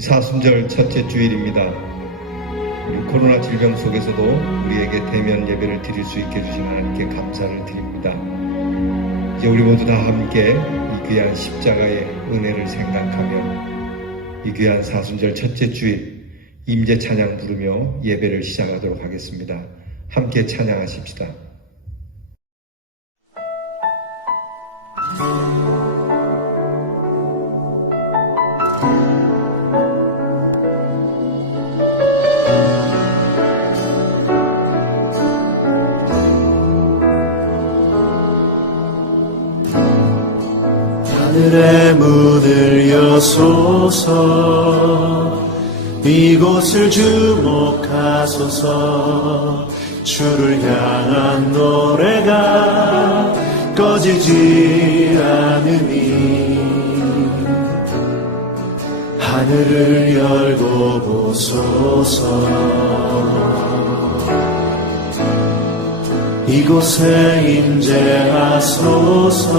사순절 첫째 주일입니다. 우리 코로나 질병 속에서도 우리에게 대면 예배를 드릴 수 있게 해주신 하나님께 감사를 드립니다. 이제 우리 모두 다 함께 이 귀한 십자가의 은혜를 생각하며 이 귀한 사순절 첫째 주일 임재 찬양 부르며 예배를 시작하도록 하겠습니다. 함께 찬양하십시다. 하늘의 문을 여소서, 이곳을 주목하소서. 주를 향한 노래가 꺼지지 않으니 하늘을 열고 보소서. 이곳에 임재하소서.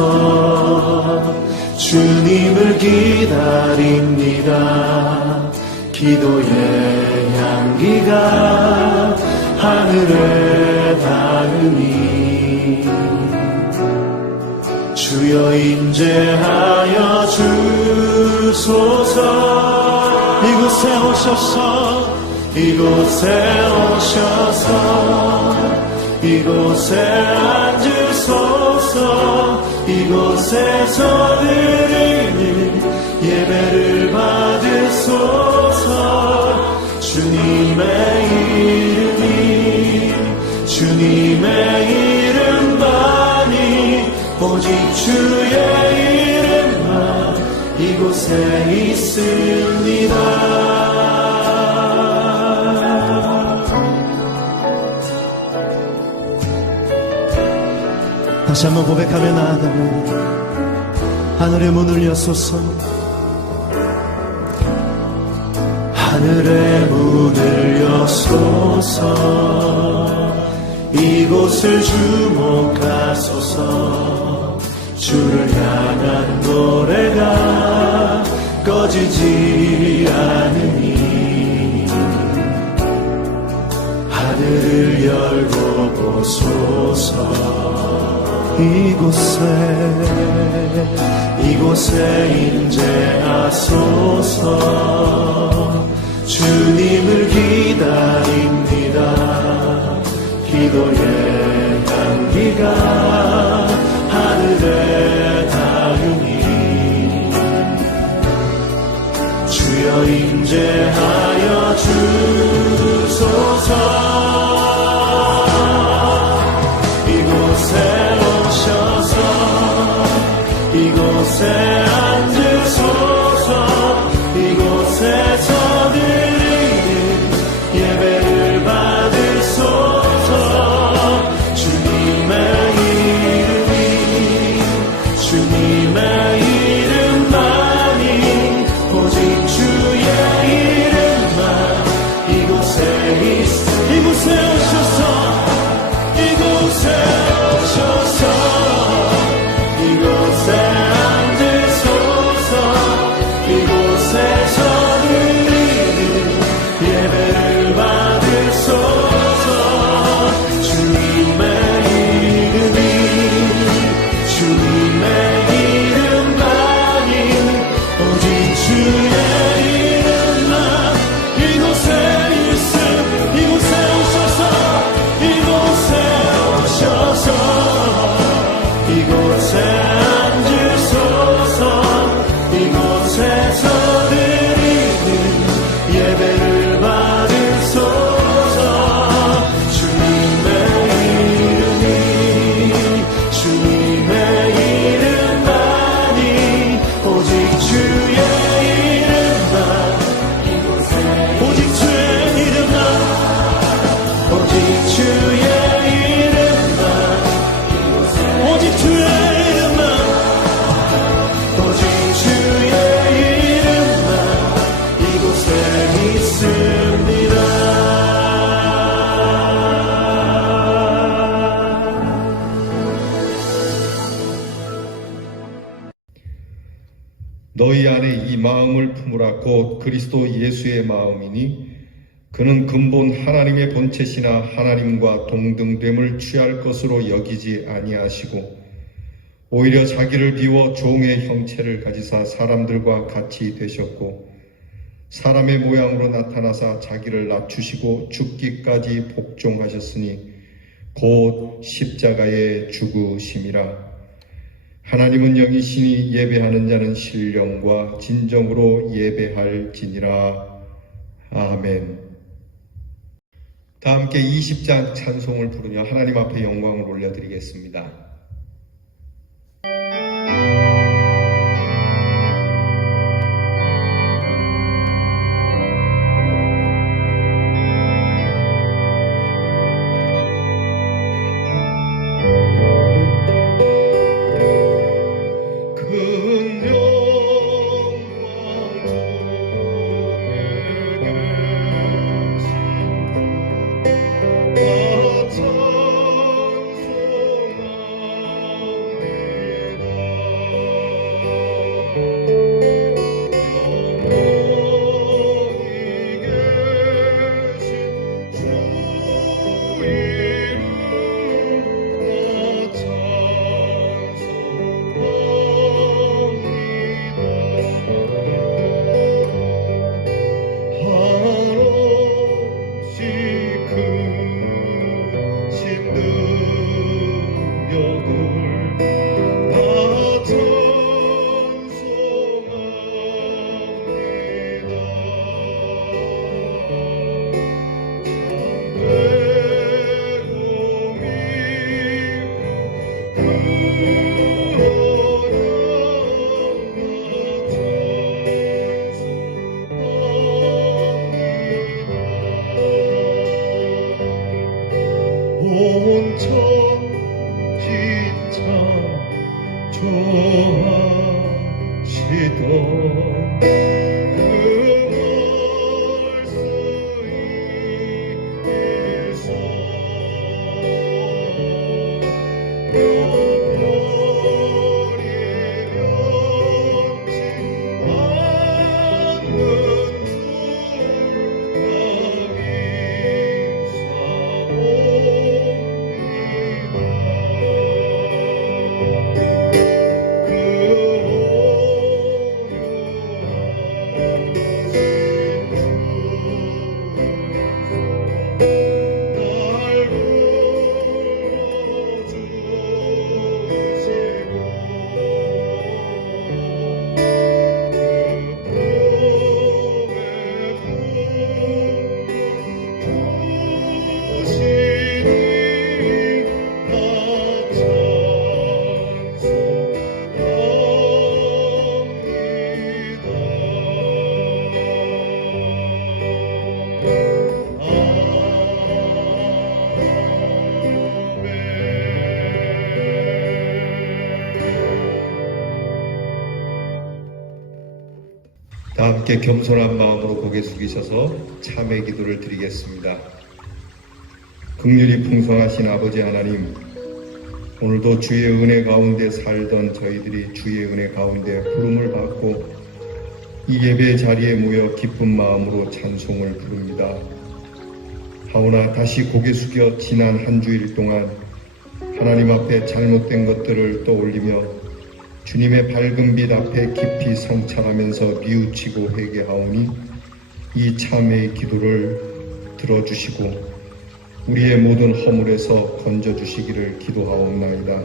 주님을 기다립니다. 기도의 향기가 하늘에 닿으니 주여 임재하여 주소서. 이곳에 오셔서, 이곳에 오셔서, 이곳에 앉으소서. 이곳에서 드리는 예배를 받으소서. 주님의 이름이, 주님의 이름만이, 오직 주의 이름만 이곳에 있습니다. 다시 한번 고백하며 나아가면 하늘의 문을 여소서. 하늘의 문을 여소서. 이곳을 주목하소서. 주를 향한 노래가 꺼지지 않으니 하늘을 열고 보소서. 이곳에 임재하소서. 주님을 기다립니다. 기도의 향기가 하늘에 닿으니 주여 임재하여 주소서. 이곳에 앉으소서. 이곳에서 드리는 예배를 받으소서. 주님의 이름이, 주님의 이름만이, 오직 주의 이름만 이곳에 있어. 이곳에 오셔서, 이곳에 오셔서, 이곳에 앉으소서. 이곳에서 드리는 예배를 받으소서. 주님의 이름이, 주님의 이름만이, 오직 주의 이름만 이곳에 있음. 이곳에 오셔서, 이곳에 오셔서, 이곳에 앉으소서. 이곳에서 드리는 예배를 받으소서. 주님의 이름이, 주님의 이름만이, 오직 주의 이름만 이곳에, 오직 주의 이름만, 오직 주의 이름만 이곳에, 오직 주의 이름만, 오직 주의 이름만 안에 이 마음을 품으라. 곧 그리스도 예수의 마음이니 그는 근본 하나님의 본체시나 하나님과 동등됨을 취할 것으로 여기지 아니하시고 오히려 자기를 비워 종의 형체를 가지사 사람들과 같이 되셨고 사람의 모양으로 나타나사 자기를 낮추시고 죽기까지 복종하셨으니 곧 십자가에 죽으심이라. 하나님은 영이시니 예배하는 자는 신령과 진정으로 예배할지니라. 아멘. 다 함께 20장 찬송을 부르며 하나님 앞에 영광을 올려드리겠습니다. 다 함께 겸손한 마음으로 고개 숙이셔서 참회 기도를 드리겠습니다. 긍휼이 풍성하신 아버지 하나님, 오늘도 주의 은혜 가운데 살던 저희들이 주의 은혜 가운데 부름을 받고 이 예배 자리에 모여 기쁜 마음으로 찬송을 부릅니다. 하오나 다시 고개 숙여 지난 한 주일 동안 하나님 앞에 잘못된 것들을 떠올리며 주님의 밝은 빛 앞에 깊이 성찰하면서 뉘우치고 회개하오니 이 참회의 기도를 들어주시고 우리의 모든 허물에서 건져주시기를 기도하옵나이다.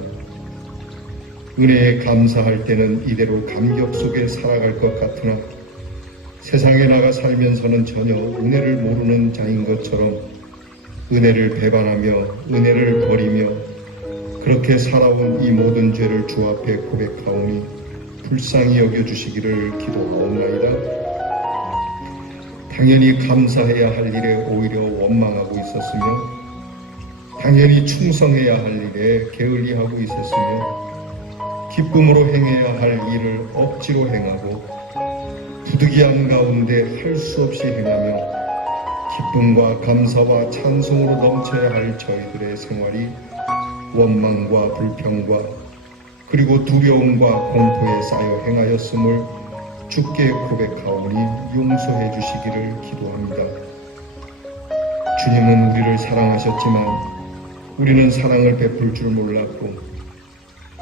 은혜에 감사할 때는 이대로 감격 속에 살아갈 것 같으나 세상에 나가 살면서는 전혀 은혜를 모르는 자인 것처럼 은혜를 배반하며 은혜를 버리며 그렇게 살아온 이 모든 죄를 주 앞에 고백하오니 불쌍히 여겨주시기를 기도하옵나이다. 당연히 감사해야 할 일에 오히려 원망하고 있었으며 당연히 충성해야 할 일에 게을리하고 있었으며 기쁨으로 행해야 할 일을 억지로 행하고 부득이한 가운데 할 수 없이 행하며 기쁨과 감사와 찬송으로 넘쳐야 할 저희들의 생활이 원망과 불평과 그리고 두려움과 공포에 쌓여 행하였음을 주께 고백하오니 용서해 주시기를 기도합니다. 주님은 우리를 사랑하셨지만 우리는 사랑을 베풀 줄 몰랐고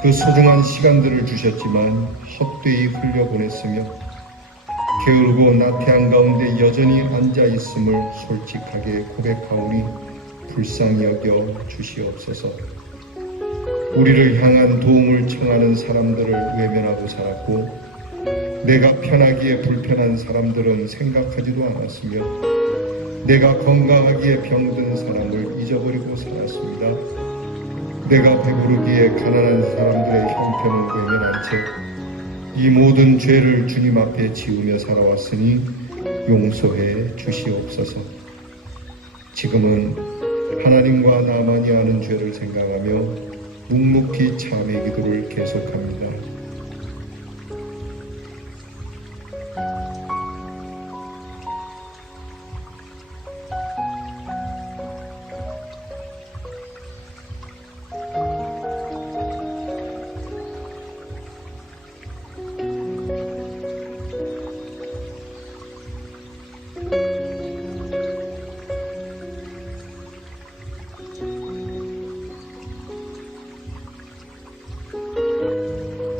그 소중한 시간들을 주셨지만 헛되이 흘려보냈으며 게으르고 나태한 가운데 여전히 앉아있음을 솔직하게 고백하오니 불쌍히 여겨 주시옵소서. 우리를 향한 도움을 청하는 사람들을 외면하고 살았고 내가 편하기에 불편한 사람들은 생각하지도 않았으며 내가 건강하기에 병든 사람을 잊어버리고 살았습니다. 내가 배부르기에 가난한 사람들의 형편을 외면한 채 이 모든 죄를 주님 앞에 지우며 살아왔으니 용서해 주시옵소서. 지금은 하나님과 나만이 아는 죄를 생각하며 묵묵히 참회 기도를 계속합니다.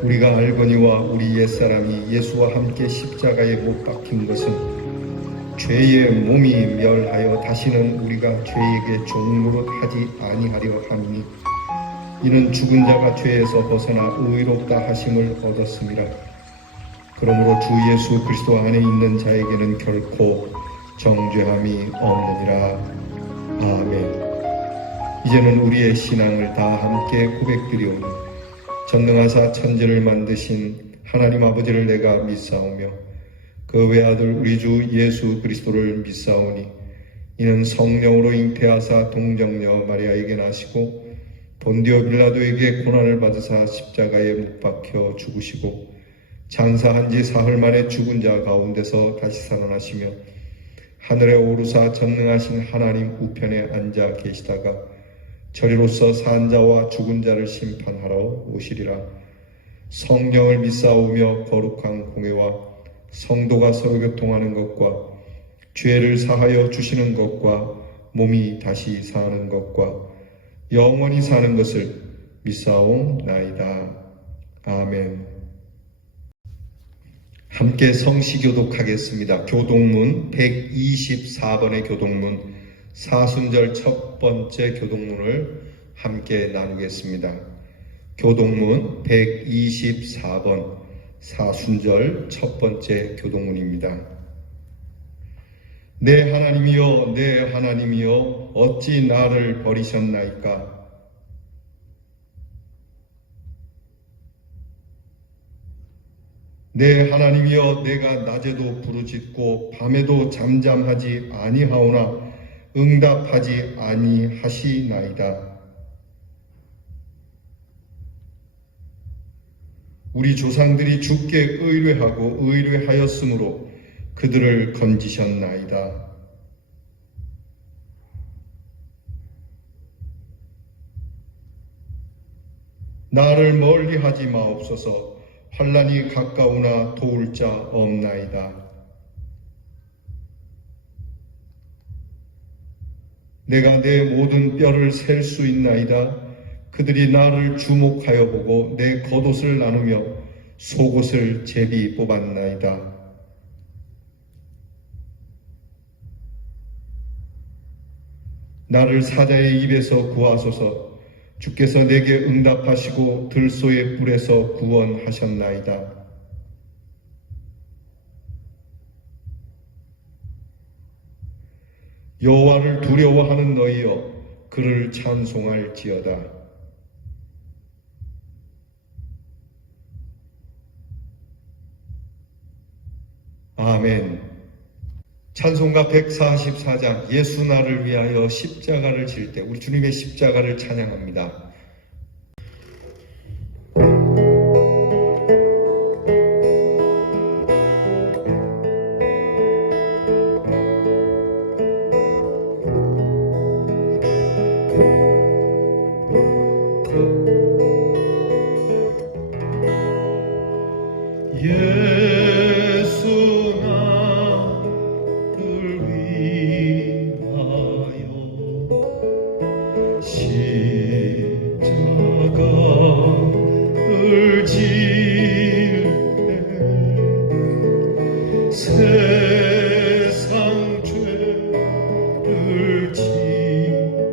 우리가 알거니와 우리 옛사람이 예수와 함께 십자가에 못 박힌 것은 죄의 몸이 멸하여 다시는 우리가 죄에게 종노릇하지 아니하려 함이니 이는 죽은 자가 죄에서 벗어나 의롭다 하심을 얻었습니다. 그러므로 주 예수 그리스도 안에 있는 자에게는 결코 정죄함이 없느니라. 아멘. 이제는 우리의 신앙을 다 함께 고백드리오니 전능하사 천지를 만드신 하나님 아버지를 내가 믿사오며 그 외아들 우리 주 예수 그리스도를 믿사오니 이는 성령으로 잉태하사 동정녀 마리아에게 나시고 본디오 빌라도에게 고난을 받으사 십자가에 못 박혀 죽으시고 장사한 지 사흘 만에 죽은 자 가운데서 다시 살아나시며 하늘에 오르사 전능하신 하나님 우편에 앉아 계시다가 저리로서 산 자와 죽은 자를 심판하러 오시리라. 성령을 믿사오며 거룩한 공회와 성도가 서로 교통하는 것과 죄를 사하여 주시는 것과 몸이 다시 사는 것과 영원히 사는 것을 믿사옵나이다. 아멘. 함께 성시교독하겠습니다. 교독문 124번의 교독문 사순절 첫 번째 교독문을 함께 나누겠습니다. 교독문 124번 사순절 첫 번째 교독문입니다. 내 하나님이여 내 하나님이여 어찌 나를 버리셨나이까. 내 하나님이여 내가 낮에도 부르짖고 밤에도 잠잠하지 아니하오나 응답하지 아니하시나이다. 우리 조상들이 주께 의뢰하고 의뢰하였으므로 그들을 건지셨나이다. 나를 멀리하지 마옵소서. 환난이 가까우나 도울 자 없나이다. 내가 내 모든 뼈를 셀 수 있나이다. 그들이 나를 주목하여 보고 내 겉옷을 나누며 속옷을 제비 뽑았나이다. 나를 사자의 입에서 구하소서. 주께서 내게 응답하시고 들소의 뿔에서 구원하셨나이다. 여호와를 두려워하는 너희여 그를 찬송할지어다. 아멘. 찬송가 144장 예수 나를 위하여 십자가를 질 때 우리 주님의 십자가를 찬양합니다. 예수 세상 죄를 지시고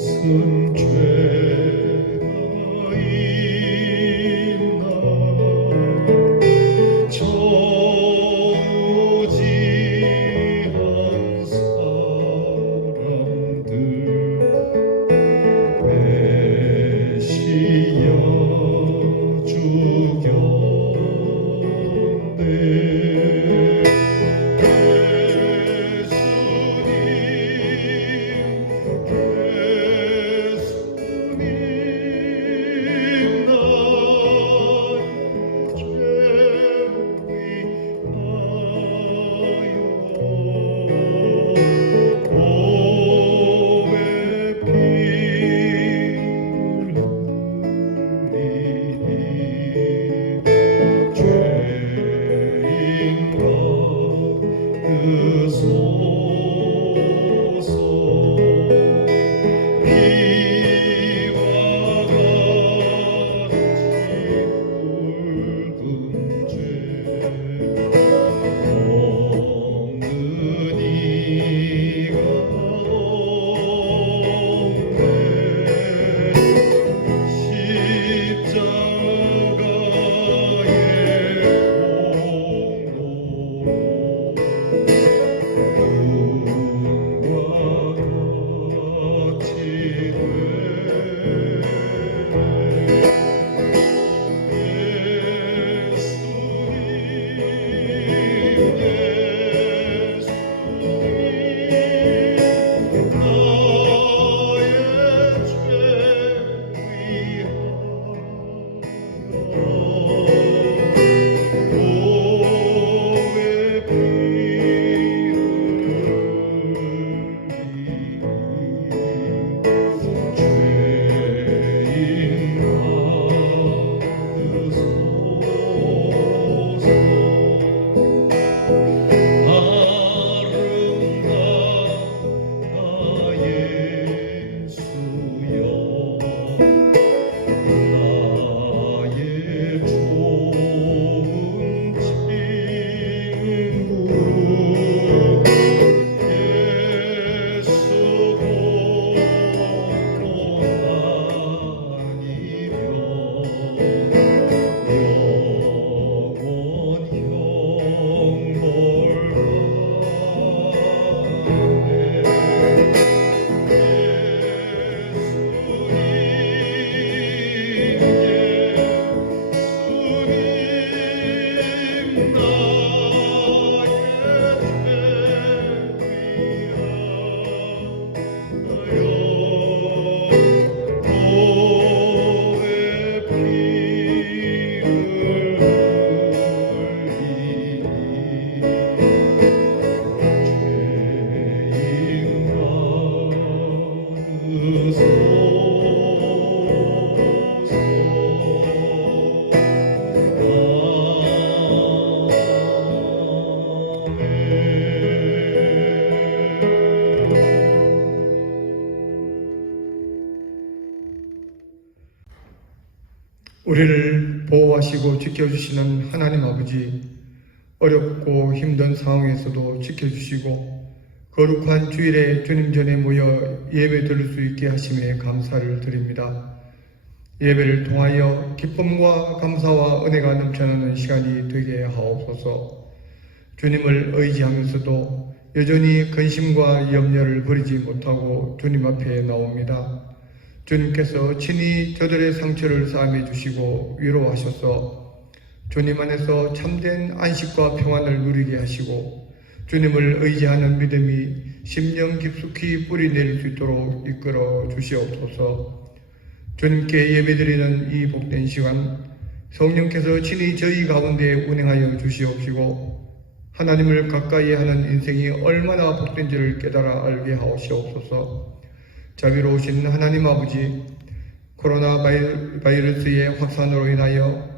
무슨 죄가 있나 정우지한 사람들 메시아 죽였네 우리를 보호하시고 지켜주시는 하나님 아버지, 어렵고 힘든 상황에서도 지켜주시고 거룩한 주일에 주님 전에 모여 예배 드릴 수 있게 하심에 감사를 드립니다. 예배를 통하여 기쁨과 감사와 은혜가 넘쳐나는 시간이 되게 하옵소서. 주님을 의지하면서도 여전히 근심과 염려를 버리지 못하고 주님 앞에 나옵니다. 주님께서 친히 저들의 상처를 싸매 주시고 위로하셔서 주님 안에서 참된 안식과 평안을 누리게 하시고 주님을 의지하는 믿음이 심령 깊숙이 뿌리내릴 수 있도록 이끌어 주시옵소서. 주님께 예배드리는 이 복된 시간 성령께서 친히 저희 가운데 운행하여 주시옵시고 하나님을 가까이 하는 인생이 얼마나 복된지를 깨달아 알게 하옵시옵소서. 자비로우신 하나님 아버지, 코로나 바이러스의 확산으로 인하여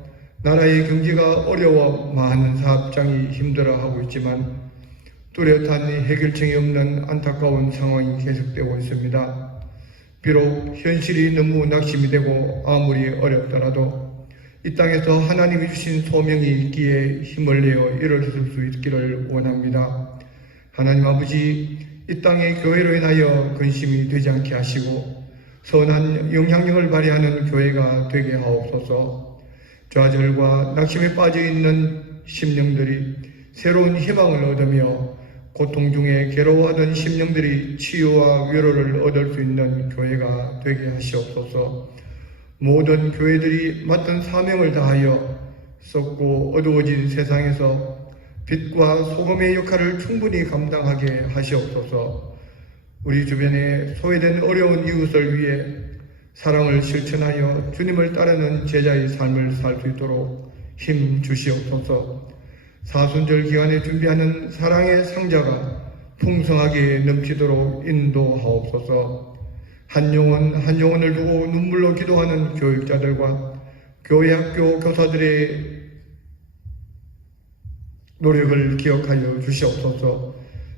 나라의 경제가 어려워 많은 사업장이 힘들어하고 있지만 뚜렷한 해결책이 없는 안타까운 상황이 계속되고 있습니다. 비록 현실이 너무 낙심이 되고 아무리 어렵더라도 이 땅에서 하나님이 주신 소명이 있기에 힘을 내어 일어설 수 있기를 원합니다. 하나님 아버지, 이 땅의 교회로 인하여 근심이 되지 않게 하시고 선한 영향력을 발휘하는 교회가 되게 하옵소서. 좌절과 낙심에 빠져있는 심령들이 새로운 희망을 얻으며 고통 중에 괴로워하던 심령들이 치유와 위로를 얻을 수 있는 교회가 되게 하시옵소서. 모든 교회들이 맡은 사명을 다하여 썩고 어두워진 세상에서 빛과 소금의 역할을 충분히 감당하게 하시옵소서. 우리 주변에 소외된 어려운 이웃을 위해 사랑을 실천하여 주님을 따르는 제자의 삶을 살 수 있도록 힘 주시옵소서. 사순절 기간에 준비하는 사랑의 상자가 풍성하게 넘치도록 인도하옵소서. 한 영혼을 두고 눈물로 기도하는 교육자들과 교회 학교 교사들의 노력을 기억하여 주시옵소서.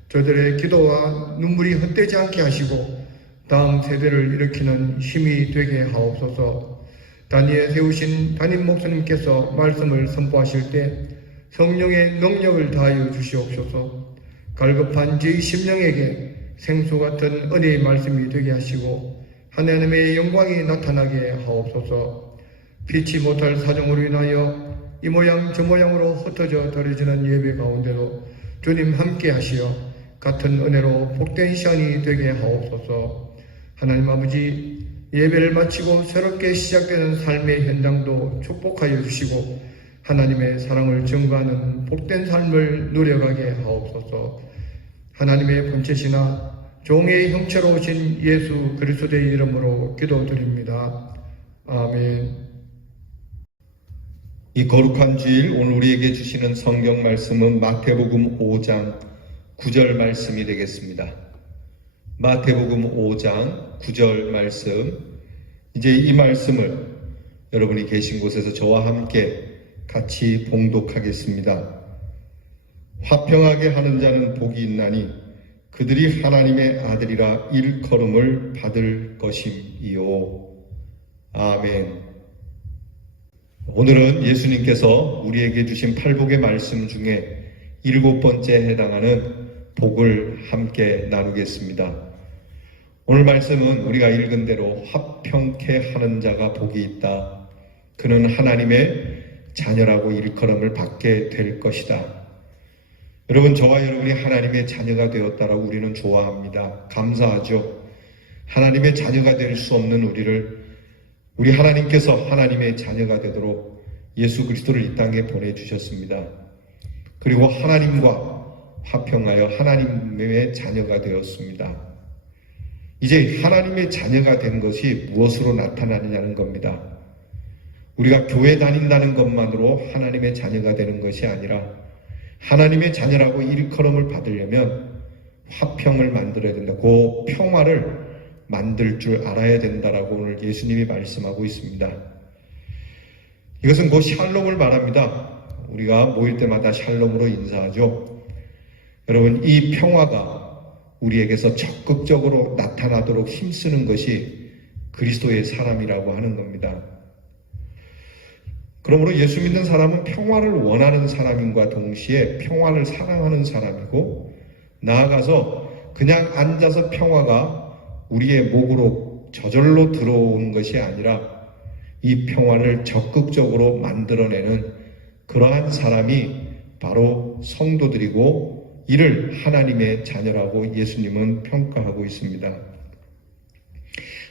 저들의 기도와 눈물이 헛되지 않게 하시고 다음 세대를 일으키는 힘이 되게 하옵소서. 단위에 세우신 담임 목사님께서 말씀을 선포하실 때 성령의 능력을 다하여 주시옵소서. 갈급한 저희 심령에게 생수 같은 은혜의 말씀이 되게 하시고 하나님의 영광이 나타나게 하옵소서. 피치 못할 사정으로 인하여 이 모양 저 모양으로 흩어져 더려지는 예배 가운데도 주님 함께 하시어 같은 은혜로 복된 시간이 되게 하옵소서. 하나님 아버지, 예배를 마치고 새롭게 시작되는 삶의 현장도 축복하여 주시고 하나님의 사랑을 증거하는 복된 삶을 누려가게 하옵소서. 하나님의 본체시나 종의 형체로 오신 예수 그리스도의 이름으로 기도드립니다. 아멘. 이 거룩한 주일 오늘 우리에게 주시는 성경 말씀은 마태복음 5장 9절 말씀이 되겠습니다. 마태복음 5장 9절 말씀, 이제 이 말씀을 여러분이 계신 곳에서 저와 함께 같이 봉독하겠습니다. 화평하게 하는 자는 복이 있나니 그들이 하나님의 아들이라 일컬음을 받을 것임이요. 아멘. 오늘은 예수님께서 우리에게 주신 팔복의 말씀 중에 7번째 해당하는 복을 함께 나누겠습니다. 오늘 말씀은 우리가 읽은 대로 화평케 하는 자가 복이 있다. 그는 하나님의 자녀라고 일컬음을 받게 될 것이다. 여러분, 저와 여러분이 하나님의 자녀가 되었다라고 우리는 좋아합니다. 감사하죠. 하나님의 자녀가 될 수 없는 우리 하나님께서 하나님의 자녀가 되도록 예수 그리스도를 이 땅에 보내주셨습니다. 그리고 하나님과 화평하여 하나님의 자녀가 되었습니다. 이제 하나님의 자녀가 된 것이 무엇으로 나타나느냐는 겁니다. 우리가 교회 다닌다는 것만으로 하나님의 자녀가 되는 것이 아니라 하나님의 자녀라고 일컬음을 받으려면 화평을 만들어야 된다. 그 평화를 만들 줄 알아야 된다라고 오늘 예수님이 말씀하고 있습니다. 이것은 곧 샬롬을 말합니다. 우리가 모일 때마다 샬롬으로 인사하죠. 여러분, 이 평화가 우리에게서 적극적으로 나타나도록 힘쓰는 것이 그리스도의 사람이라고 하는 겁니다. 그러므로 예수 믿는 사람은 평화를 원하는 사람인과 동시에 평화를 사랑하는 사람이고, 나아가서 그냥 앉아서 평화가 우리의 목으로 저절로 들어오는 것이 아니라 이 평화를 적극적으로 만들어내는 그러한 사람이 바로 성도들이고 이를 하나님의 자녀라고 예수님은 평가하고 있습니다.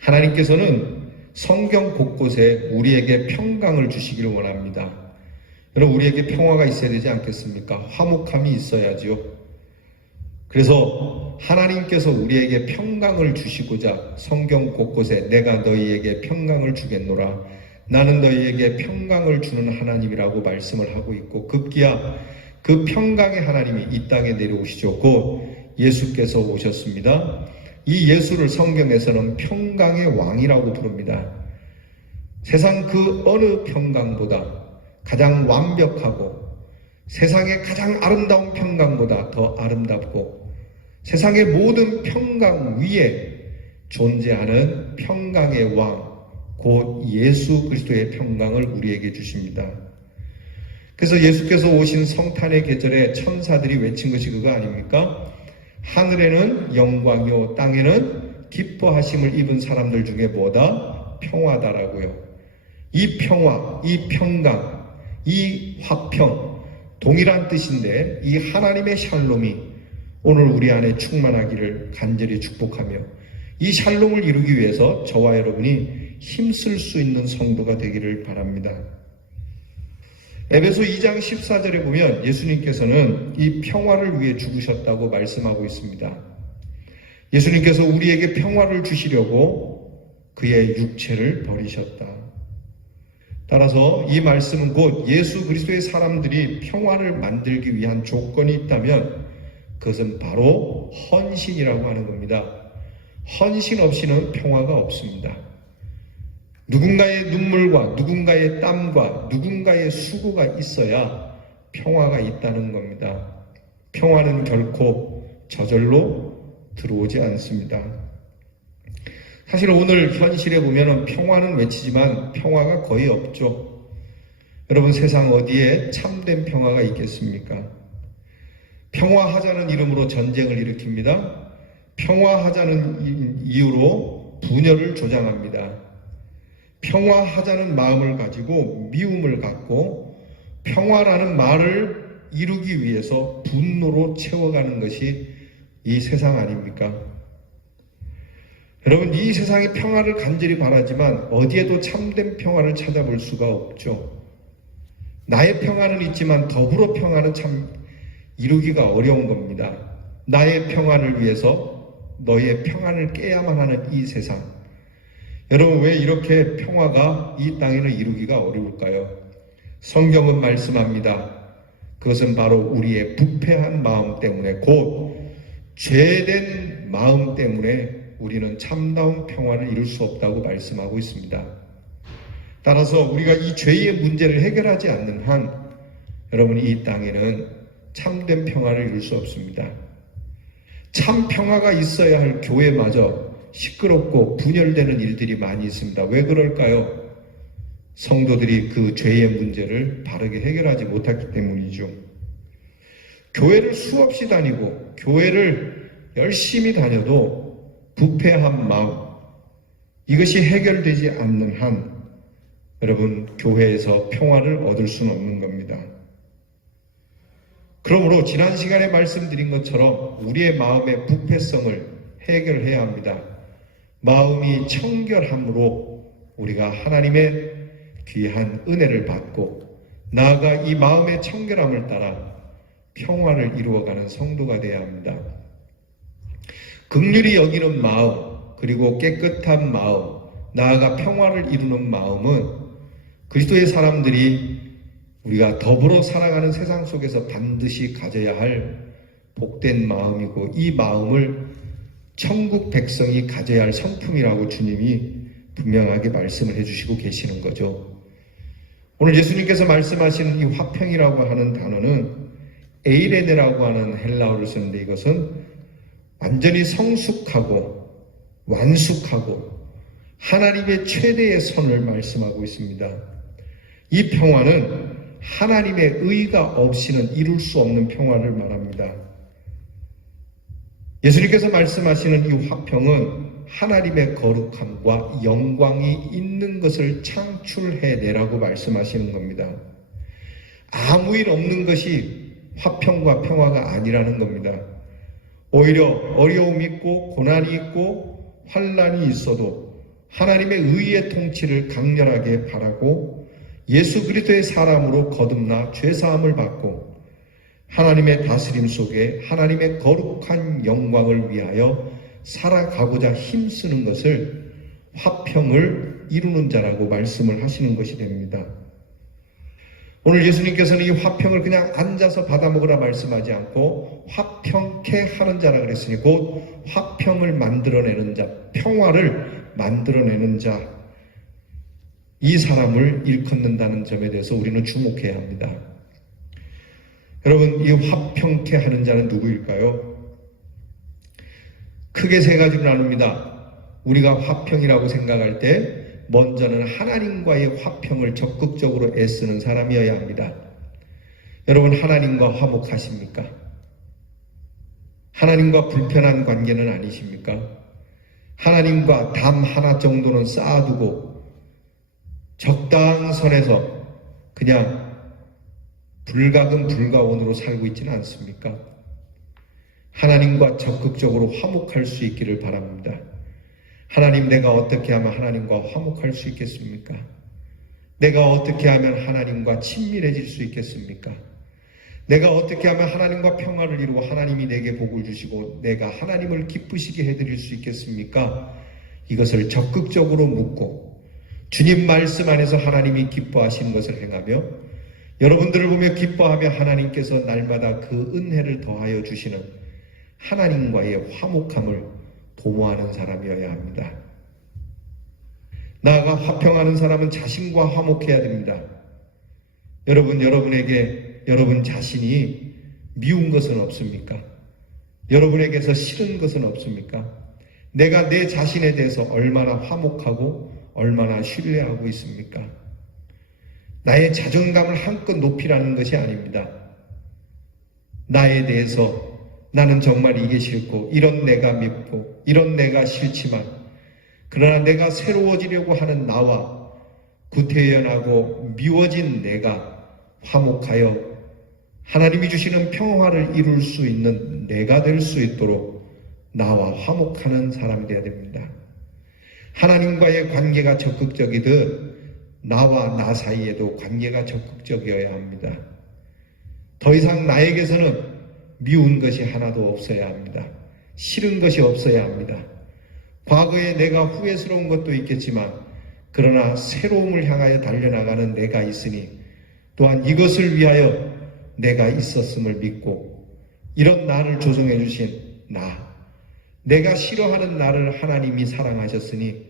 하나님께서는 성경 곳곳에 우리에게 평강을 주시기를 원합니다. 여러분, 우리에게 평화가 있어야 되지 않겠습니까? 화목함이 있어야죠. 그래서 하나님께서 우리에게 평강을 주시고자 성경 곳곳에 내가 너희에게 평강을 주겠노라, 나는 너희에게 평강을 주는 하나님이라고 말씀을 하고 있고, 급기야 그 평강의 하나님이 이 땅에 내려오시죠. 곧 예수께서 오셨습니다. 이 예수를 성경에서는 평강의 왕이라고 부릅니다. 세상 그 어느 평강보다 가장 완벽하고 세상의 가장 아름다운 평강보다 더 아름답고 세상의 모든 평강 위에 존재하는 평강의 왕, 곧 예수 그리스도의 평강을 우리에게 주십니다. 그래서 예수께서 오신 성탄의 계절에 천사들이 외친 것이 그거 아닙니까? 하늘에는 영광이요 땅에는 기뻐하심을 입은 사람들 중에 뭐다? 평화다라고요. 이 평화, 이 평강, 이 화평, 동일한 뜻인데 이 하나님의 샬롬이 오늘 우리 안에 충만하기를 간절히 축복하며 이 샬롬을 이루기 위해서 저와 여러분이 힘쓸 수 있는 성도가 되기를 바랍니다. 에베소 2장 14절에 보면 예수님께서는 이 평화를 위해 죽으셨다고 말씀하고 있습니다. 예수님께서 우리에게 평화를 주시려고 그의 육체를 버리셨다. 따라서 이 말씀은 곧 예수 그리스도의 사람들이 평화를 만들기 위한 조건이 있다면 그것은 바로 헌신이라고 하는 겁니다. 헌신 없이는 평화가 없습니다. 누군가의 눈물과 누군가의 땀과 누군가의 수고가 있어야 평화가 있다는 겁니다. 평화는 결코 저절로 들어오지 않습니다. 사실 오늘 현실에 보면 평화는 외치지만 평화가 거의 없죠. 여러분, 세상 어디에 참된 평화가 있겠습니까? 평화하자는 이름으로 전쟁을 일으킵니다. 평화하자는 이유로 분열을 조장합니다. 평화하자는 마음을 가지고 미움을 갖고 평화라는 말을 이루기 위해서 분노로 채워가는 것이 이 세상 아닙니까? 여러분, 이 세상의 평화를 간절히 바라지만 어디에도 참된 평화를 찾아볼 수가 없죠. 나의 평화는 있지만 더불어 평화는 참 이루기가 어려운 겁니다. 나의 평안을 위해서 너의 평안을 깨야만 하는 이 세상. 여러분, 왜 이렇게 평화가 이 땅에는 이루기가 어려울까요? 성경은 말씀합니다. 그것은 바로 우리의 부패한 마음 때문에, 곧 죄된 마음 때문에 우리는 참다운 평화를 이룰 수 없다고 말씀하고 있습니다. 따라서 우리가 이 죄의 문제를 해결하지 않는 한 여러분, 이 땅에는 참된 평화를 이룰 수 없습니다. 참 평화가 있어야 할 교회마저 시끄럽고 분열되는 일들이 많이 있습니다. 왜 그럴까요? 성도들이 그 죄의 문제를 바르게 해결하지 못했기 때문이죠. 교회를 수없이 다니고 교회를 열심히 다녀도 부패한 마음, 이것이 해결되지 않는 한 여러분, 교회에서 평화를 얻을 수는 없는 겁니다. 그러므로 지난 시간에 말씀드린 것처럼 우리의 마음의 부패성을 해결해야 합니다. 마음이 청결함으로 우리가 하나님의 귀한 은혜를 받고 나아가 이 마음의 청결함을 따라 평화를 이루어가는 성도가 되어야 합니다. 긍휼히 여기는 마음, 그리고 깨끗한 마음, 나아가 평화를 이루는 마음은 그리스도의 사람들이 우리가 더불어 살아가는 세상 속에서 반드시 가져야 할 복된 마음이고, 이 마음을 천국 백성이 가져야 할 성품이라고 주님이 분명하게 말씀을 해주시고 계시는 거죠. 오늘 예수님께서 말씀하시는 이 화평이라고 하는 단어는 에이레네라고 하는 헬라어를 쓰는데, 이것은 완전히 성숙하고 완숙하고 하나님의 최대의 선을 말씀하고 있습니다. 이 평화는 하나님의 의가 없이는 이룰 수 없는 평화를 말합니다. 예수님께서 말씀하시는 이 화평은 하나님의 거룩함과 영광이 있는 것을 창출해내라고 말씀하시는 겁니다. 아무 일 없는 것이 화평과 평화가 아니라는 겁니다. 오히려 어려움이 있고 고난이 있고 환난이 있어도 하나님의 의의 통치를 강렬하게 바라고 예수 그리스도의 사람으로 거듭나 죄사함을 받고 하나님의 다스림 속에 하나님의 거룩한 영광을 위하여 살아가고자 힘쓰는 것을 화평을 이루는 자라고 말씀을 하시는 것이 됩니다. 오늘 예수님께서는 이 화평을 그냥 앉아서 받아먹으라 말씀하지 않고 화평케 하는 자라 그랬으니 곧 화평을 만들어내는 자, 평화를 만들어내는 자, 이 사람을 일컫는다는 점에 대해서 우리는 주목해야 합니다. 여러분, 이 화평케 하는 자는 누구일까요? 크게 세 가지로 나눕니다. 우리가 화평이라고 생각할 때 먼저는 하나님과의 화평을 적극적으로 애쓰는 사람이어야 합니다. 여러분, 하나님과 화목하십니까? 하나님과 불편한 관계는 아니십니까? 하나님과 담 하나 정도는 쌓아두고 적당선에서 그냥 불가금 불가원으로 살고 있지는 않습니까? 하나님과 적극적으로 화목할 수 있기를 바랍니다. 하나님, 내가 어떻게 하면 하나님과 화목할 수 있겠습니까? 내가 어떻게 하면 하나님과 친밀해질 수 있겠습니까? 내가 어떻게 하면 하나님과 평화를 이루고 하나님이 내게 복을 주시고 내가 하나님을 기쁘시게 해드릴 수 있겠습니까? 이것을 적극적으로 묻고 주님 말씀 안에서 하나님이 기뻐하시는 것을 행하며 여러분들을 보며 기뻐하며 하나님께서 날마다 그 은혜를 더하여 주시는 하나님과의 화목함을 도모하는 사람이어야 합니다. 나아가 화평하는 사람은 자신과 화목해야 됩니다. 여러분, 여러분 자신이 미운 것은 없습니까? 여러분에게서 싫은 것은 없습니까? 내가 내 자신에 대해서 얼마나 화목하고 얼마나 신뢰하고 있습니까? 나의 자존감을 한껏 높이라는 것이 아닙니다. 나에 대해서 나는 정말 이게 싫고 이런 내가 밉고 이런 내가 싫지만 그러나 내가 새로워지려고 하는 나와 구태연하고 미워진 내가 화목하여 하나님이 주시는 평화를 이룰 수 있는 내가 될 수 있도록 나와 화목하는 사람이 되어야 됩니다. 하나님과의 관계가 적극적이듯 나와 나 사이에도 관계가 적극적이어야 합니다. 더 이상 나에게서는 미운 것이 하나도 없어야 합니다. 싫은 것이 없어야 합니다. 과거에 내가 후회스러운 것도 있겠지만 그러나 새로움을 향하여 달려나가는 내가 있으니 또한 이것을 위하여 내가 있었음을 믿고 이런 나를 조성해 주신 내가 싫어하는 나를 하나님이 사랑하셨으니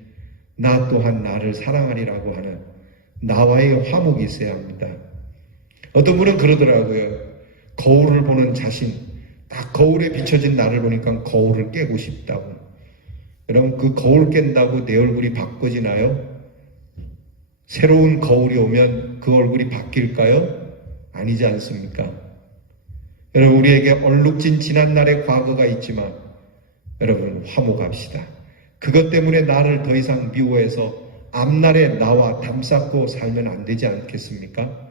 나 또한 나를 사랑하리라고 하는 나와의 화목이 있어야 합니다. 어떤 분은 그러더라고요. 거울을 보는 자신, 딱 거울에 비춰진 나를 보니까 거울을 깨고 싶다고. 여러분, 그 거울 깬다고 내 얼굴이 바꿔지나요? 새로운 거울이 오면 그 얼굴이 바뀔까요? 아니지 않습니까? 여러분, 우리에게 얼룩진 지난날의 과거가 있지만 여러분, 화목합시다. 그것 때문에 나를 더 이상 미워해서 앞날에 나와 담쌓고 살면 안 되지 않겠습니까?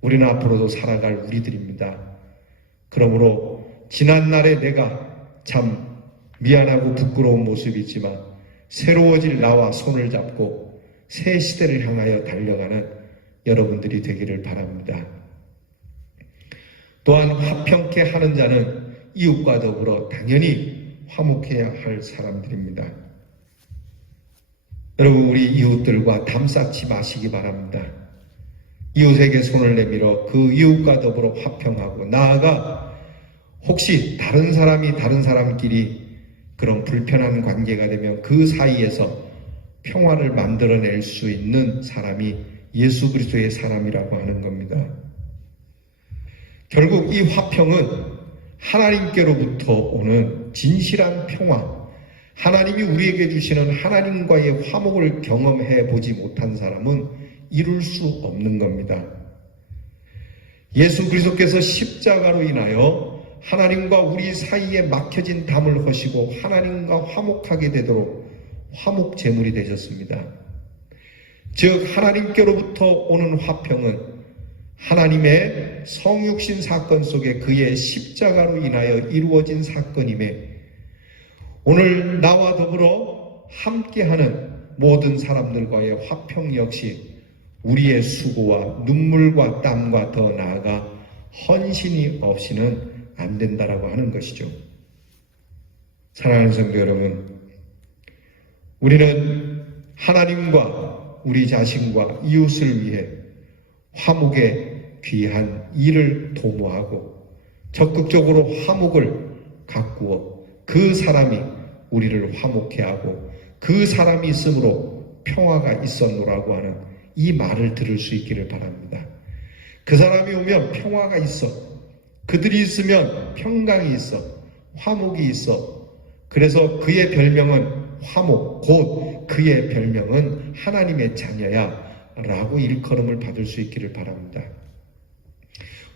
우리는 앞으로도 살아갈 우리들입니다. 그러므로 지난날에 내가 참 미안하고 부끄러운 모습이 있지만 새로워질 나와 손을 잡고 새 시대를 향하여 달려가는 여러분들이 되기를 바랍니다. 또한 화평케 하는 자는 이웃과 더불어 당연히 화목해야 할 사람들입니다. 여러분, 우리 이웃들과 담쌓지 마시기 바랍니다. 이웃에게 손을 내밀어 그 이웃과 더불어 화평하고 나아가 혹시 다른 사람이 다른 사람끼리 그런 불편한 관계가 되면 그 사이에서 평화를 만들어낼 수 있는 사람이 예수 그리스도의 사람이라고 하는 겁니다. 결국 이 화평은 하나님께로부터 오는 진실한 평화, 하나님이 우리에게 주시는 하나님과의 화목을 경험해 보지 못한 사람은 이룰 수 없는 겁니다. 예수 그리스도께서 십자가로 인하여 하나님과 우리 사이에 막혀진 담을 허시고 하나님과 화목하게 되도록 화목 제물이 되셨습니다. 즉 하나님께로부터 오는 화평은 하나님의 성육신 사건 속에 그의 십자가로 인하여 이루어진 사건임에 오늘 나와 더불어 함께하는 모든 사람들과의 화평 역시 우리의 수고와 눈물과 땀과 더 나아가 헌신이 없이는 안 된다라고 하는 것이죠. 사랑하는 성도 여러분, 우리는 하나님과 우리 자신과 이웃을 위해 화목의 귀한 일을 도모하고 적극적으로 화목을 가꾸어 그 사람이 우리를 화목해 하고 그 사람이 있으므로 평화가 있었노라고 하는 이 말을 들을 수 있기를 바랍니다. 그 사람이 오면 평화가 있어. 그들이 있으면 평강이 있어. 화목이 있어. 그래서 그의 별명은 화목, 곧 그의 별명은 하나님의 자녀야 라고 일컬음을 받을 수 있기를 바랍니다.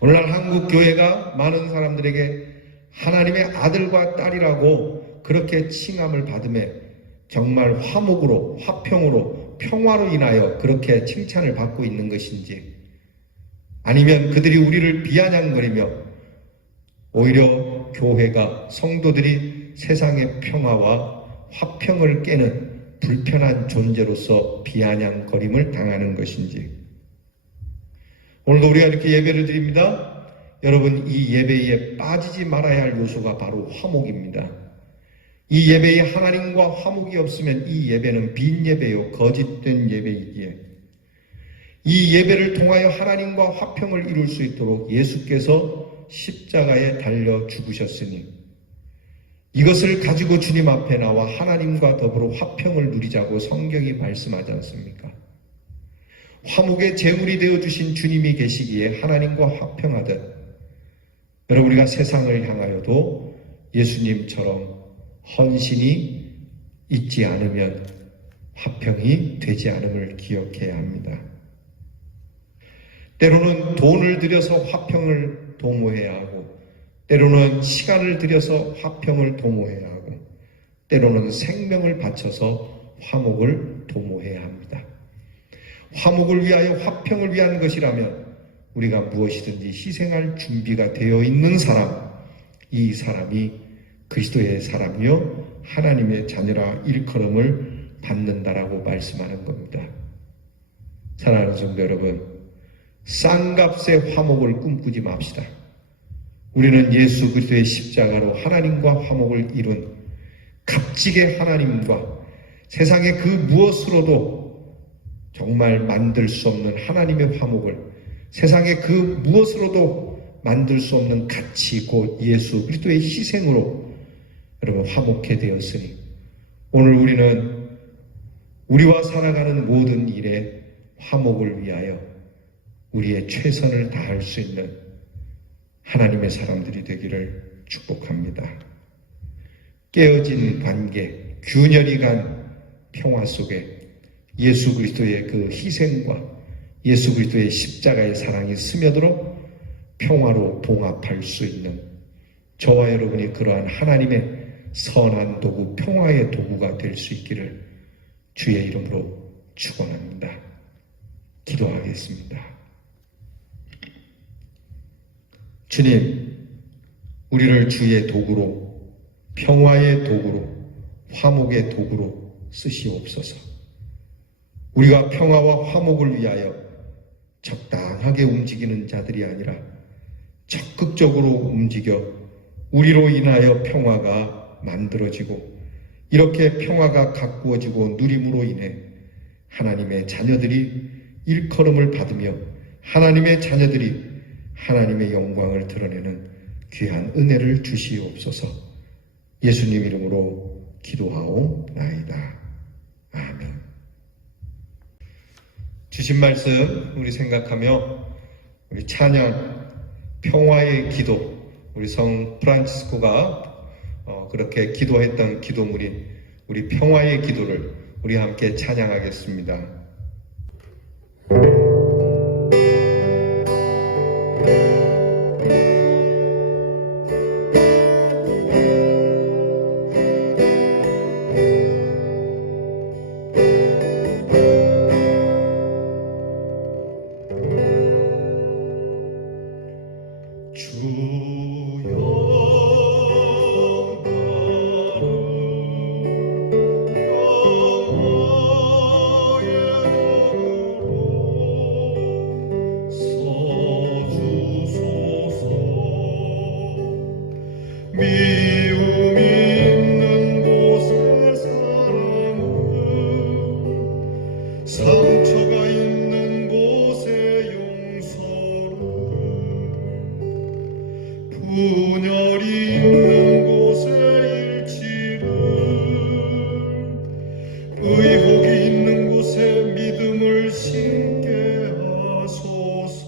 오늘날 한국 교회가 많은 사람들에게 하나님의 아들과 딸이라고 그렇게 칭함을 받음에 정말 화목으로, 화평으로, 평화로 인하여 그렇게 칭찬을 받고 있는 것인지, 아니면 그들이 우리를 비아냥거리며 오히려 교회가, 성도들이 세상의 평화와 화평을 깨는 불편한 존재로서 비아냥거림을 당하는 것인지. 오늘도 우리가 이렇게 예배를 드립니다. 여러분, 이 예배에 빠지지 말아야 할 요소가 바로 화목입니다. 이 예배에 하나님과 화목이 없으면 이 예배는 빈 예배요, 거짓된 예배이기에 이 예배를 통하여 하나님과 화평을 이룰 수 있도록 예수께서 십자가에 달려 죽으셨으니 이것을 가지고 주님 앞에 나와 하나님과 더불어 화평을 누리자고 성경이 말씀하지 않습니까? 화목의 제물이 되어주신 주님이 계시기에 하나님과 화평하듯 여러분, 우리가 세상을 향하여도 예수님처럼 헌신이 있지 않으면 화평이 되지 않음을 기억해야 합니다. 때로는 돈을 들여서 화평을 도모해야 하고, 때로는 시간을 들여서 화평을 도모해야 하고, 때로는 생명을 바쳐서 화목을 도모해야 합니다. 화목을 위하여 화평을 위한 것이라면 우리가 무엇이든지 희생할 준비가 되어 있는 사람, 이 사람이 그리스도의 사람이요 하나님의 자녀라 일컬음을 받는다라고 말씀하는 겁니다. 사랑하는 성도 여러분, 싼 값의 화목을 꿈꾸지 맙시다. 우리는 예수 그리스도의 십자가로 하나님과 화목을 이룬 값지게 하나님과 세상의 그 무엇으로도 정말 만들 수 없는 하나님의 화목을, 세상의 그 무엇으로도 만들 수 없는 가치, 곧 예수 그리스도의 희생으로 여러분 화목해 되었으니 오늘 우리는 우리와 살아가는 모든 일에 화목을 위하여 우리의 최선을 다할 수 있는 하나님의 사람들이 되기를 축복합니다. 깨어진 관계, 균열이 간 평화 속에 예수 그리스도의 그 희생과 예수 그리스도의 십자가의 사랑이 스며들어 평화로 봉합할 수 있는 저와 여러분이 그러한 하나님의 선한 도구, 평화의 도구가 될 수 있기를 주의 이름으로 축원합니다. 기도하겠습니다. 주님, 우리를 주의 도구로, 평화의 도구로, 화목의 도구로 쓰시옵소서. 우리가 평화와 화목을 위하여 적당하게 움직이는 자들이 아니라 적극적으로 움직여 우리로 인하여 평화가 만들어지고 이렇게 평화가 가꾸어지고 누림으로 인해 하나님의 자녀들이 일컬음을 받으며 하나님의 자녀들이 하나님의 영광을 드러내는 귀한 은혜를 주시옵소서. 예수님 이름으로 기도하옵나이다. 아멘. 주신 말씀 우리 생각하며 우리 찬양 평화의 기도, 우리 성 프란치스코가 그렇게 기도했던 기도물인 우리 평화의 기도를 우리 함께 찬양하겠습니다. 의복이 있는 곳에 믿음을 심게 하소서.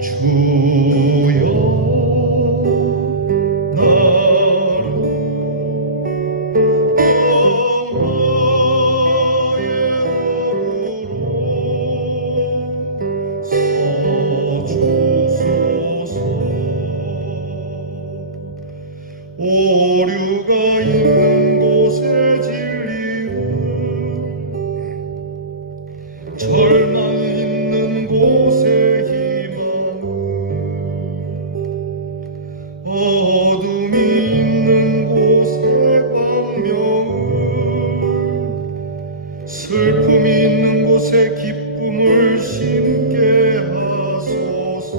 주여 나를 영화의 어부로 서주소서. 오류가 있는 곳에 진리를, 절망 있는 곳에 희망을, 어둠이 있는 곳에 광명을, 슬픔이 있는 곳에 기쁨을 심게 하소서.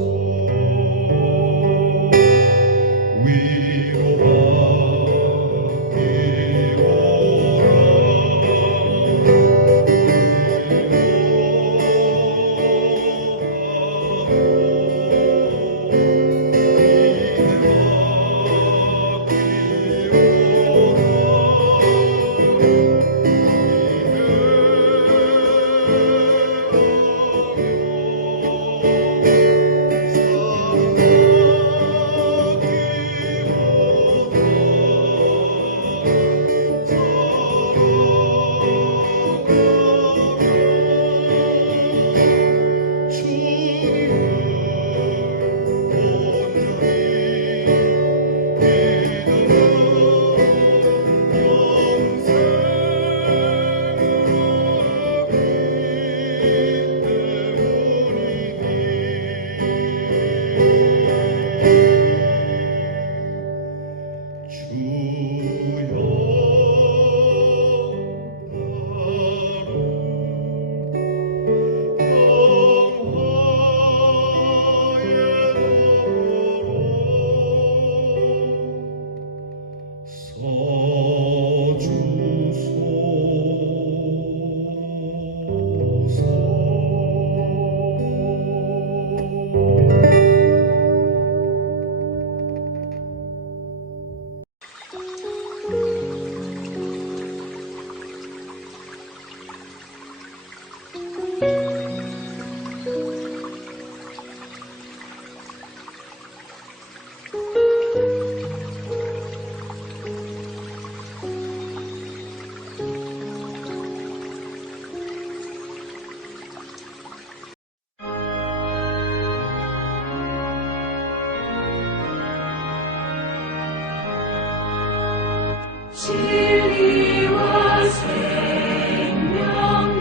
진리와 생명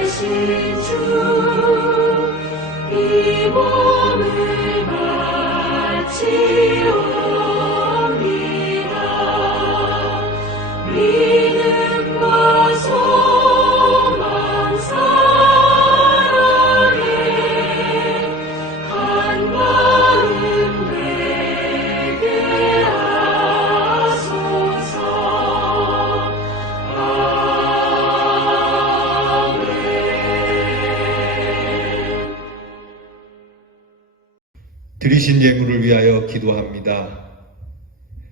되신 주, 이 몸을 바치옵니다. 믿음과 소망 사랑에 한 마음 되게 하소서. 아멘. 드리신 예물을 위하여 기도합니다.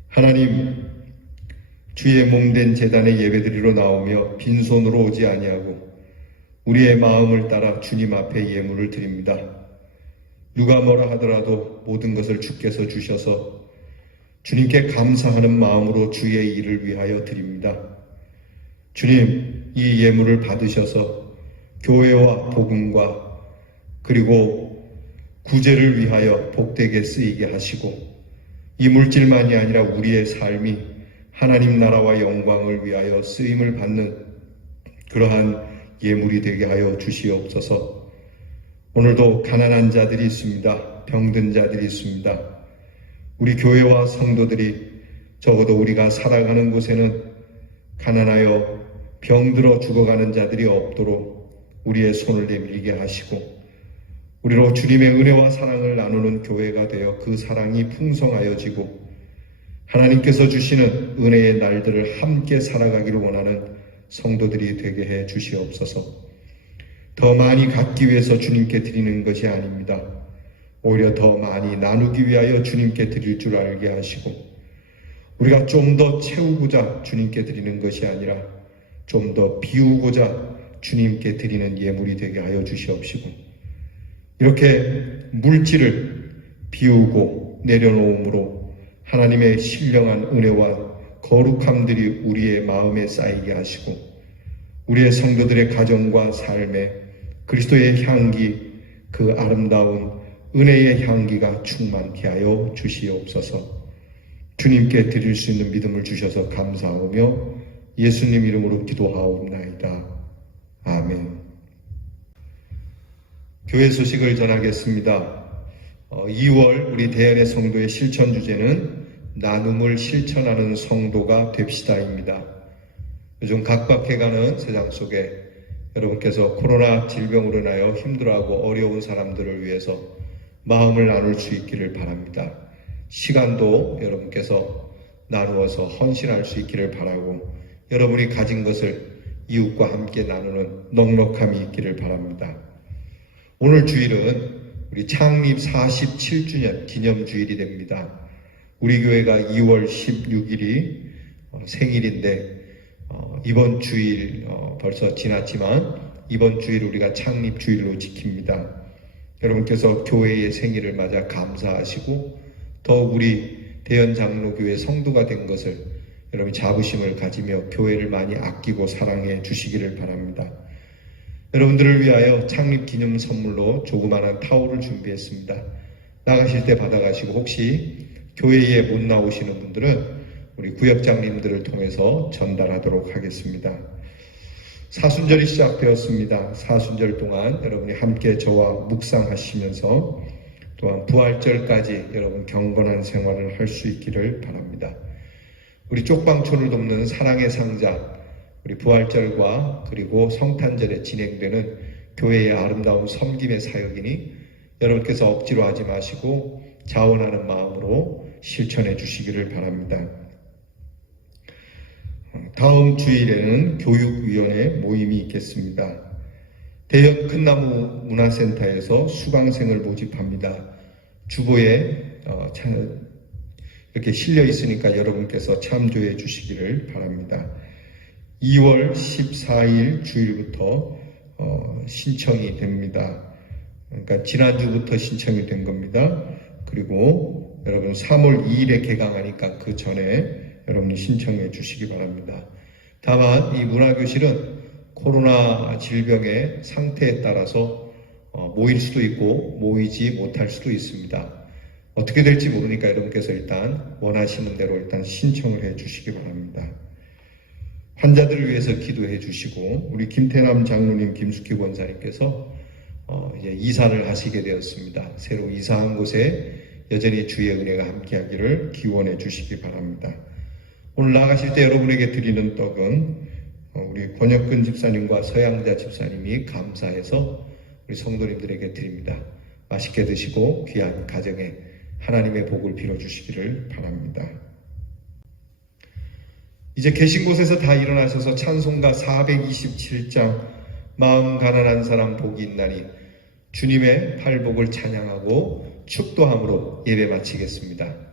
하나님, 주의 몸된 제단에 예배드리러 나오며 빈손으로 오지 아니하고 우리의 마음을 따라 주님 앞에 예물을 드립니다. 누가 뭐라 하더라도 모든 것을 주께서 주셔서 주님께 감사하는 마음으로 주의 일을 위하여 드립니다. 주님, 이 예물을 받으셔서 교회와 복음과 그리고 구제를 위하여 복되게 쓰이게 하시고 이 물질만이 아니라 우리의 삶이 하나님 나라와 영광을 위하여 쓰임을 받는 그러한 예물이 되게 하여 주시옵소서. 오늘도 가난한 자들이 있습니다. 병든 자들이 있습니다. 우리 교회와 성도들이 적어도 우리가 살아가는 곳에는 가난하여 병들어 죽어가는 자들이 없도록 우리의 손을 내밀게 하시고 우리로 주님의 은혜와 사랑을 나누는 교회가 되어 그 사랑이 풍성하여지고 하나님께서 주시는 은혜의 날들을 함께 살아가기를 원하는 성도들이 되게 해 주시옵소서. 더 많이 갖기 위해서 주님께 드리는 것이 아닙니다. 오히려 더 많이 나누기 위하여 주님께 드릴 줄 알게 하시고 우리가 좀 더 채우고자 주님께 드리는 것이 아니라 좀 더 비우고자 주님께 드리는 예물이 되게 하여 주시옵시고, 이렇게 물질을 비우고 내려놓음으로 하나님의 신령한 은혜와 거룩함들이 우리의 마음에 쌓이게 하시고, 우리의 성도들의 가정과 삶에 그리스도의 향기, 그 아름다운 은혜의 향기가 충만케 하여 주시옵소서. 주님께 드릴 수 있는 믿음을 주셔서 감사하며 예수님 이름으로 기도하옵나이다. 아멘. 교회 소식을 전하겠습니다. 2월 우리 대안의 성도의 실천 주제는 나눔을 실천하는 성도가 됩시다입니다. 요즘 각박해가는 세상 속에 여러분께서 코로나 질병으로 인하여 힘들어하고 어려운 사람들을 위해서 마음을 나눌 수 있기를 바랍니다. 시간도 여러분께서 나누어서 헌신할 수 있기를 바라고, 여러분이 가진 것을 이웃과 함께 나누는 넉넉함이 있기를 바랍니다. 오늘 주일은 우리 창립 47주년 기념주일이 됩니다. 우리 교회가 2월 16일이 생일인데 이번 주일 벌써 지났지만 이번 주일 우리가 창립 주일로 지킵니다. 여러분께서 교회의 생일을 맞아 감사하시고 더욱 우리 대연 장로교회 성도가 된 것을 여러분 자부심을 가지며 교회를 많이 아끼고 사랑해 주시기를 바랍니다. 여러분들을 위하여 창립 기념 선물로 조그마한 타올을 준비했습니다. 나가실 때 받아가시고, 혹시 교회에 못 나오시는 분들은 우리 구역장님들을 통해서 전달하도록 하겠습니다. 사순절이 시작되었습니다. 사순절 동안 여러분이 함께 저와 묵상하시면서 또한 부활절까지 여러분 경건한 생활을 할 수 있기를 바랍니다. 우리 쪽방촌을 돕는 사랑의 상자, 우리 부활절과 그리고 성탄절에 진행되는 교회의 아름다운 섬김의 사역이니 여러분께서 억지로 하지 마시고 자원하는 마음으로 실천해 주시기를 바랍니다. 다음 주일에는 교육위원회 모임이 있겠습니다. 대연 큰나무 문화센터에서 수강생을 모집합니다. 주보에 이렇게 실려 있으니까 여러분께서 참조해 주시기를 바랍니다. 2월 14일 주일부터 신청이 됩니다. 그러니까 지난주부터 신청이 된 겁니다. 그리고 여러분 3월 2일에 개강하니까 그 전에 여러분이 신청해 주시기 바랍니다. 다만 이 문화교실은 코로나 질병의 상태에 따라서 모일 수도 있고 모이지 못할 수도 있습니다. 어떻게 될지 모르니까 여러분께서 일단 원하시는 대로 일단 신청을 해 주시기 바랍니다. 환자들을 위해서 기도해 주시고, 우리 김태남 장로님, 김숙희 권사님께서 이제 이사를 하시게 되었습니다. 새로 이사한 곳에 여전히 주의 은혜가 함께하기를 기원해 주시기 바랍니다. 오늘 나가실 때 여러분에게 드리는 떡은 우리 권혁근 집사님과 서양자 집사님이 감사해서 우리 성도님들에게 드립니다. 맛있게 드시고 귀한 가정에 하나님의 복을 빌어주시기를 바랍니다. 이제 계신 곳에서 다 일어나셔서 찬송가 427장 마음 가난한 사람 복이 있나니 주님의 팔복을 찬양하고 축도함으로 예배 마치겠습니다.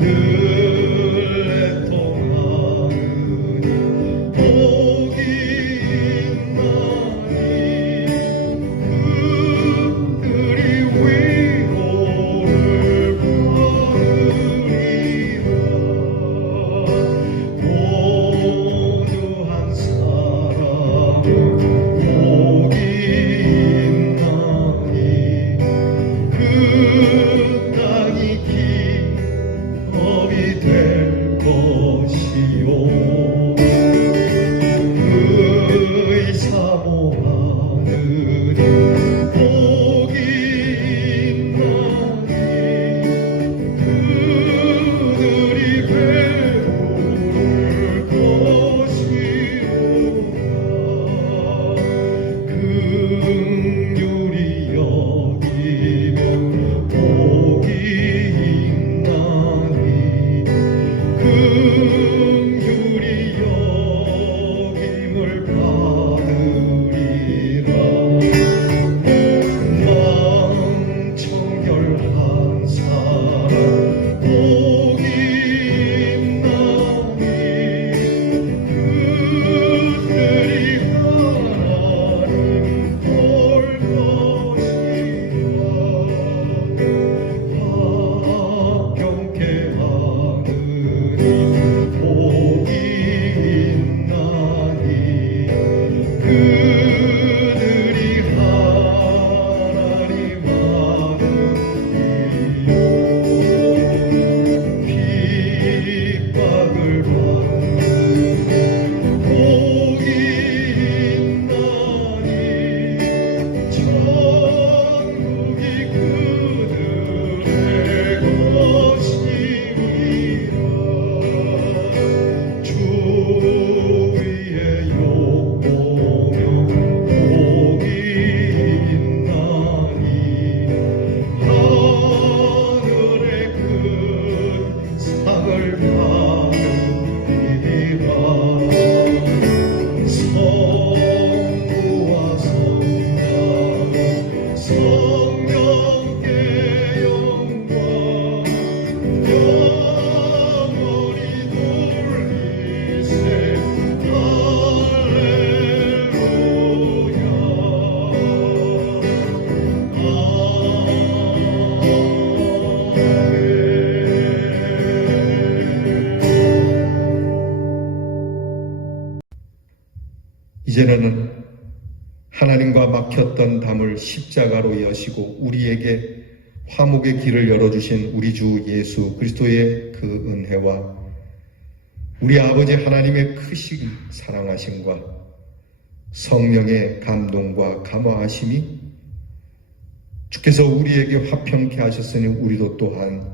늘 애통하는 이제는 하나님과 막혔던 담을 십자가로 여시고 우리에게 화목의 길을 열어주신 우리 주 예수 그리스도의 그 은혜와 우리 아버지 하나님의 크신 사랑하심과 성령의 감동과 감화하심이 주께서 우리에게 화평케 하셨으니 우리도 또한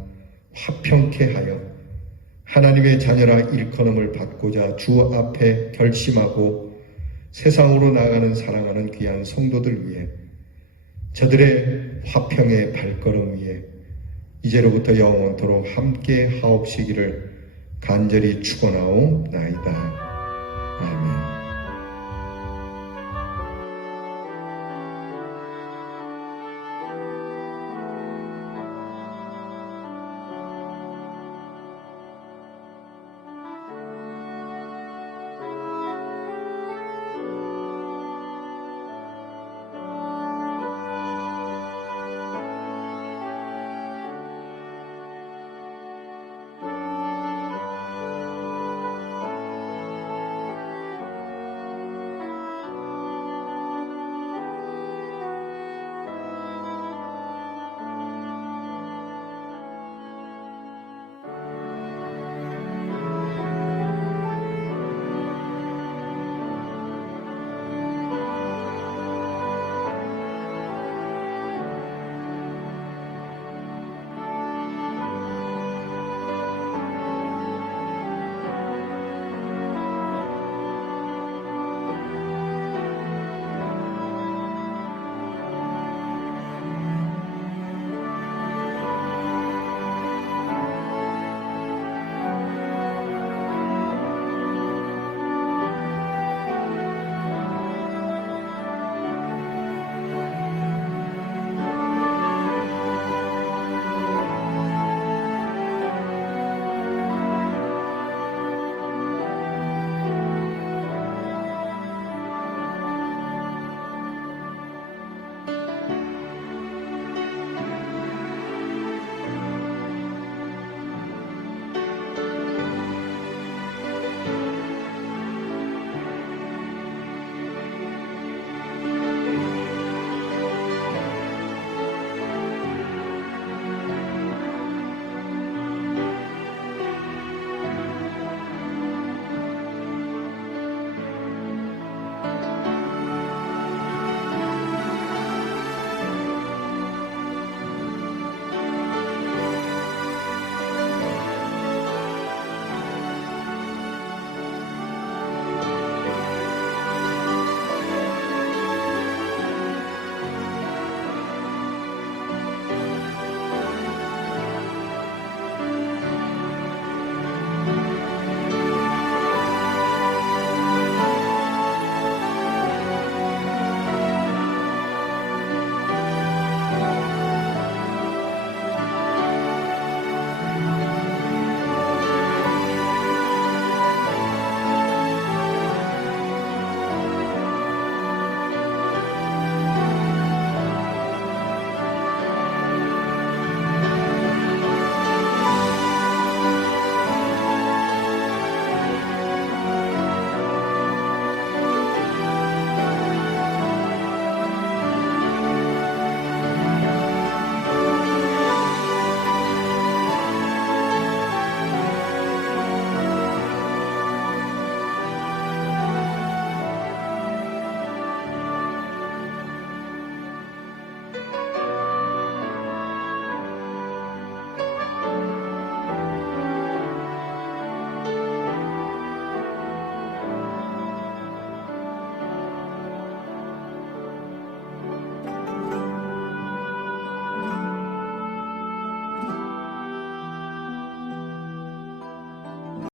화평케 하여 하나님의 자녀라 일컬음을 받고자 주 앞에 결심하고 세상으로 나가는 사랑하는 귀한 성도들 위해 저들의 화평의 발걸음 위에 이제로부터 영원토록 함께 하옵시기를 간절히 축원하옵나이다. 아멘.